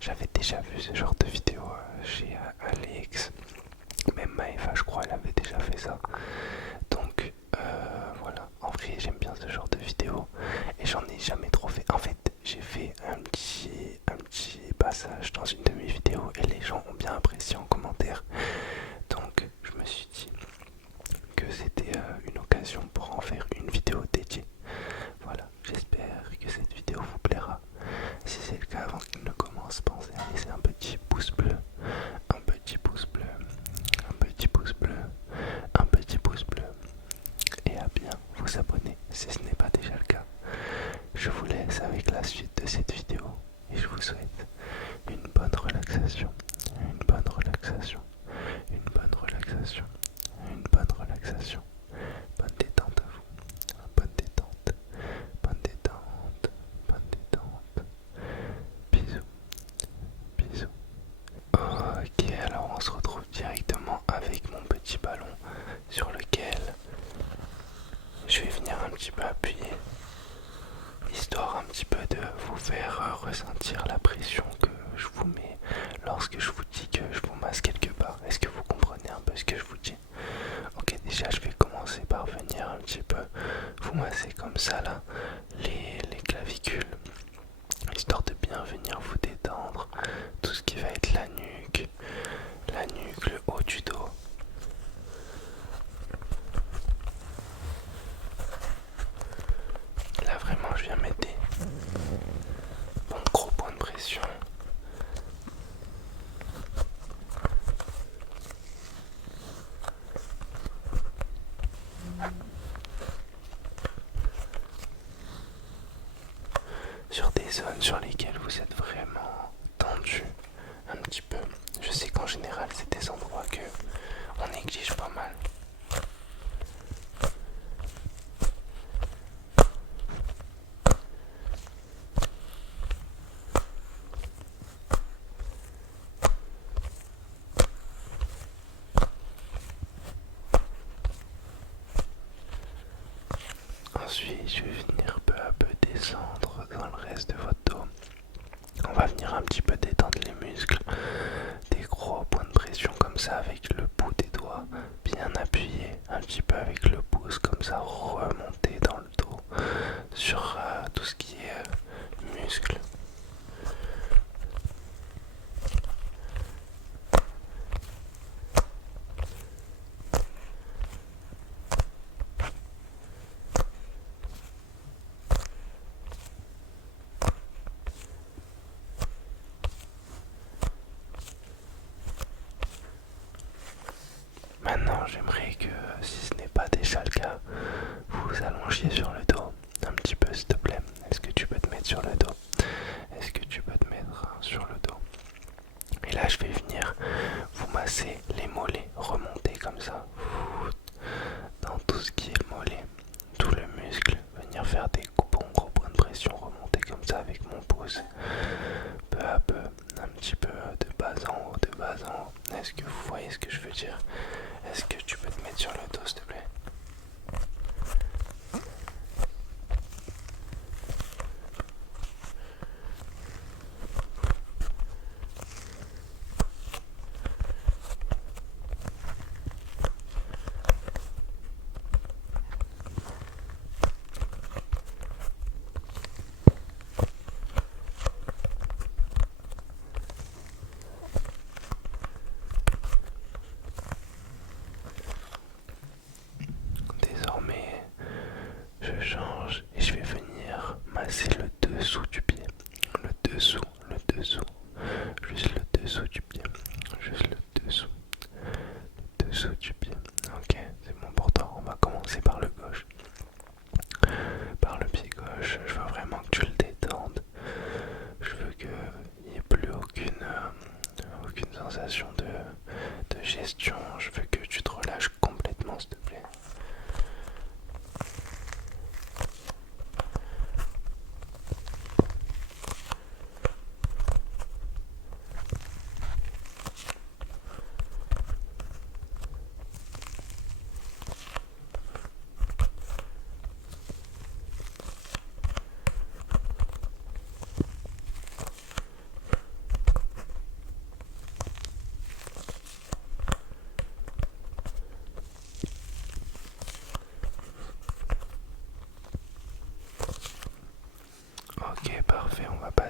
J'avais déjà vu ce genre de vidéo chez Alex. Même Maëva, je crois, elle avait déjà fait ça. Donc voilà, en vrai j'aime bien ce genre de vidéo et j'en ai jamais trop fait. En fait, j'ai fait un petit passage dans une de mes vidéos et les gens ont bien apprécié en commentaire. Donc je me suis dit que c'était une occasion pour en faire une vidéo dédiée. Voilà, j'espère que cette vidéo vous plaira. Si c'est le cas, avant qu'il ne commence, pensez à laisser un petit pouce bleu, un petit pouce bleu, un petit pouce bleu, un petit pouce bleu et à bien vous abonner si ce n'est pas déjà le cas. Je vous laisse avec la suite de cette vidéo et je vous souhaite une bonne relaxation, une bonne relaxation, une bonne relaxation, une bonne relaxation. Bonne détente à vous, bonne détente, bonne détente, bonne détente. Bisous, bisous. Ok, alors on se retrouve directement avec mon petit ballon sur lequel je vais venir un petit peu appuyer, histoire un petit peu de vous faire ressentir la pression que je vous mets lorsque je vous dis que je vous masse quelque part. Est-ce que vous comprenez un peu ce que je vous dis? Ok, déjà je vais commencer par venir un petit peu vous masser comme ça là les clavicules, histoire de bien venir vous détendre tout ce qui va être la nuque, le haut du dos. Là vraiment je viens mettre des bons gros points de pression. Sur des zones sur lesquelles vous êtes vraiment tendu un petit peu. Je sais qu'en général c'est des endroits que on néglige pas mal. Ensuite, je vais venir peu à peu descendre dans le reste de votre dos. On va venir un petit peu détendre les muscles, des gros points de pression comme ça avec le bout des doigts bien appuyé, un petit peu avec le pouce comme ça, remonter dans le dos sur tout ce qui est muscles. Maintenant, j'aimerais que, si ce n'est pas déjà le cas, vous vous allongiez sur le dos un petit peu, s'il te plaît. Est-ce que tu peux te mettre sur le dos? Est-ce que tu peux te mettre sur le dos? Et là, je vais venir vous masser les mollets, remonter comme ça, dans tout ce qui est mollet, tout le muscle, venir faire des bons gros points de pression, remonter comme ça avec mon pouce, peu à peu, un petit peu de bas en haut, de bas en haut. Est-ce que vous voyez ce que je veux dire? Est-ce que tu peux te mettre sur le dos, s'il te plaît?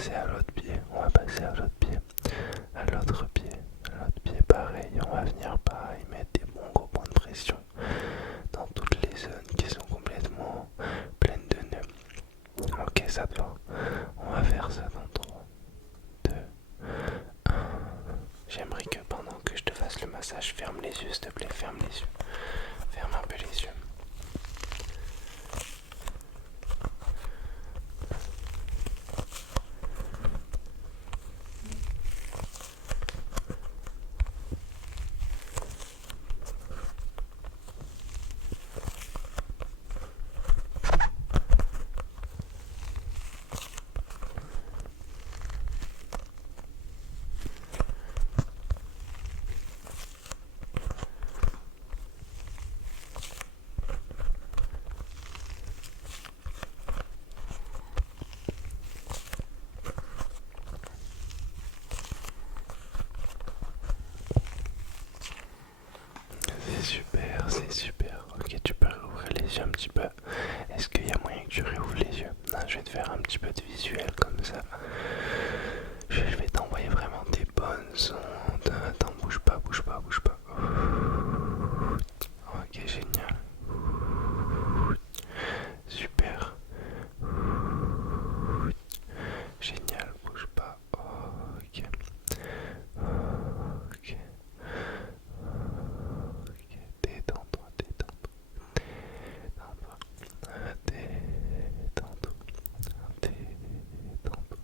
passer à l'autre pied. On va passer à l'autre pied. À l'autre pied. À l'autre pied, pareil. On va venir pareil, mettre des bons gros points de pression dans toutes les zones qui sont complètement pleines de nœuds. Ok, ça te va. On va faire ça dans 3, 2, 1. J'aimerais que pendant que je te fasse le massage, ferme les yeux, s'il te plaît, ferme les yeux. Ferme un peu les yeux. C'est super, c'est super. Ok, tu peux rouvrir les yeux un petit peu. Est-ce qu'il y a moyen que tu réouvres les yeux? Non, je vais te faire un petit peu de visuel comme ça. Je vais t'envoyer vraiment des bonnes ondes. Attends, bouge pas, bouge pas, bouge pas. Ok, génial. Super. Génial, bouge pas. Ok. Ok. Ok, détends-toi, détends-toi. Détends-toi. Détends-toi. Détends-toi.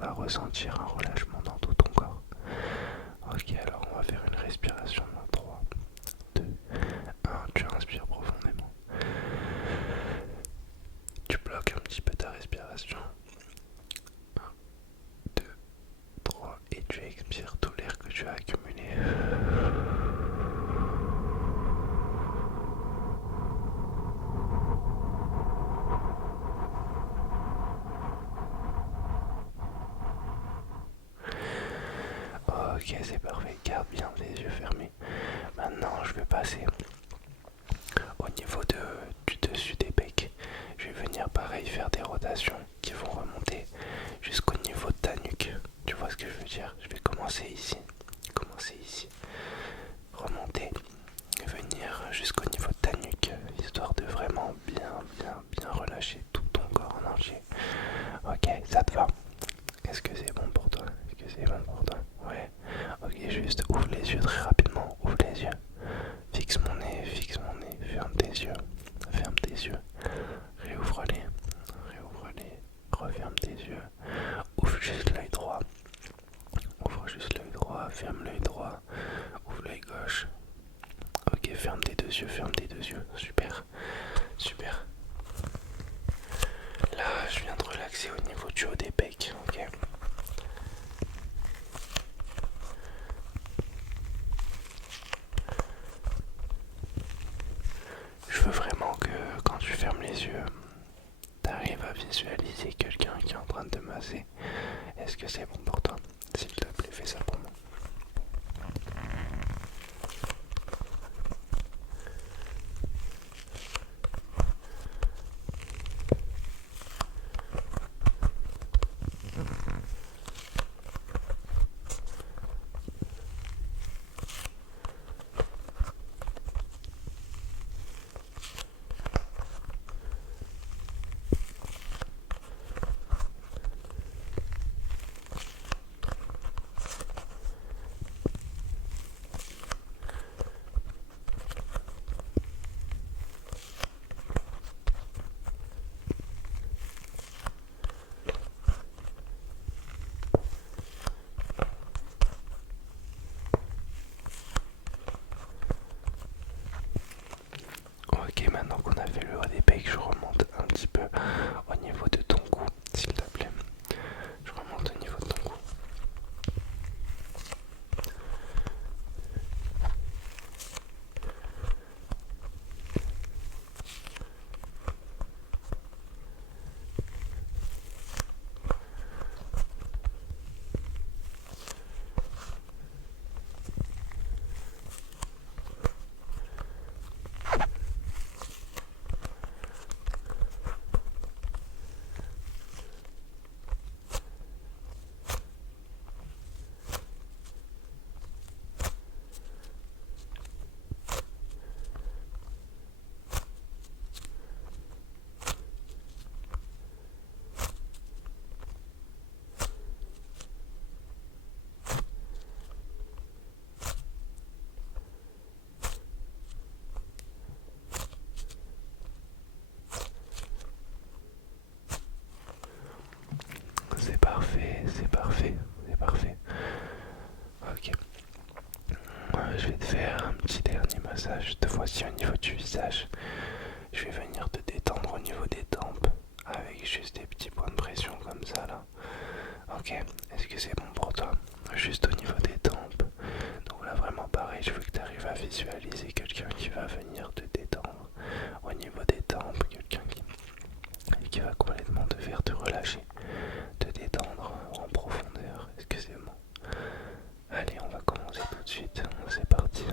arrives à ressentir un relâchement dans tout ton corps. Ok, alors on va faire une respiration dans 3, 2, 1. Tu inspires profondément. Tu bloques un petit peu ta respiration. 1, 2, 3. Et tu expires tout l'air que tu as accumulé. Ok, c'est parfait. Garde bien les yeux fermés. Maintenant, je vais passer au niveau du dessus des becs. Je vais venir pareil faire des rotations qui vont remonter jusqu'au niveau de ta nuque. Tu vois ce que je veux dire? Je vais commencer ici, remonter, venir jusqu'au niveau de ta nuque, histoire de vraiment bien relâcher tout ton corps en entier. Ok, ça te va? Est-ce que c'est bon pour toi? Ouais. Ok, juste ouvre les yeux très rapidement, ouvre les yeux. Fixe mon nez, ferme tes yeux, réouvre-les, referme tes yeux, ouvre juste l'œil droit, ferme l'œil droit, ouvre l'œil gauche. Ok, ferme tes deux yeux, super. Là, je viens de relaxer au niveau du haut des pecs, ok. Je veux vraiment que quand tu fermes les yeux, t'arrives à visualiser quelqu'un qui est en train de te masser. Est-ce que c'est bon pour toi? S'il te plaît, fais ça pour moi. Ok, maintenant qu'on a fait le haut des pecs, je remonte un petit peu au niveau de ton cou, s'il te plaît. Je remonte au niveau de ton cou. C'est parfait. Ok. Je vais te faire un petit dernier massage, cette fois-ci au niveau du visage. Je vais venir te détendre au niveau des tempes, avec juste des petits points de pression comme ça là. Ok, est-ce que c'est bon pour toi? Juste au niveau des tempes. Donc là vraiment pareil, je veux que tu arrives à visualiser quelqu'un qui va venir te détendre au niveau des tempes, quelqu'un qui va complètement te faire te relâcher, te détendre en profondeur. Est-ce que c'est bon? Allez, on va commencer tout de suite. C'est parti.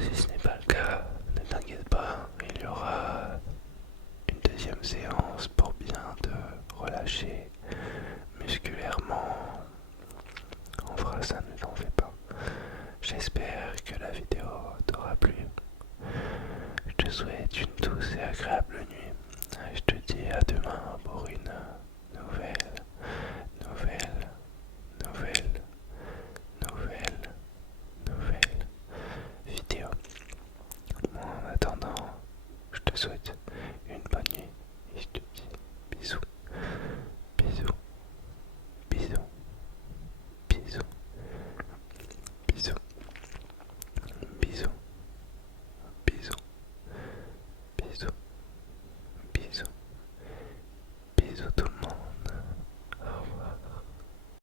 Si ce n'est pas le cas, ne t'inquiète pas, il y aura une deuxième séance pour bien te relâcher musculairement. On fera ça, ne t'en fais pas. J'espère que la vidéo t'aura plu. Je te souhaite une douce et agréable nuit. Je te dis à demain pour une nouvelle, nouvelle, nouvelle, nouvelle, nouvelle vidéo. En attendant, je te souhaite une bonne nuit et je te dis bisous, bisous, bisous, bisous, bisous, bisous, bisous, bisous, bisous, bisous tout le monde.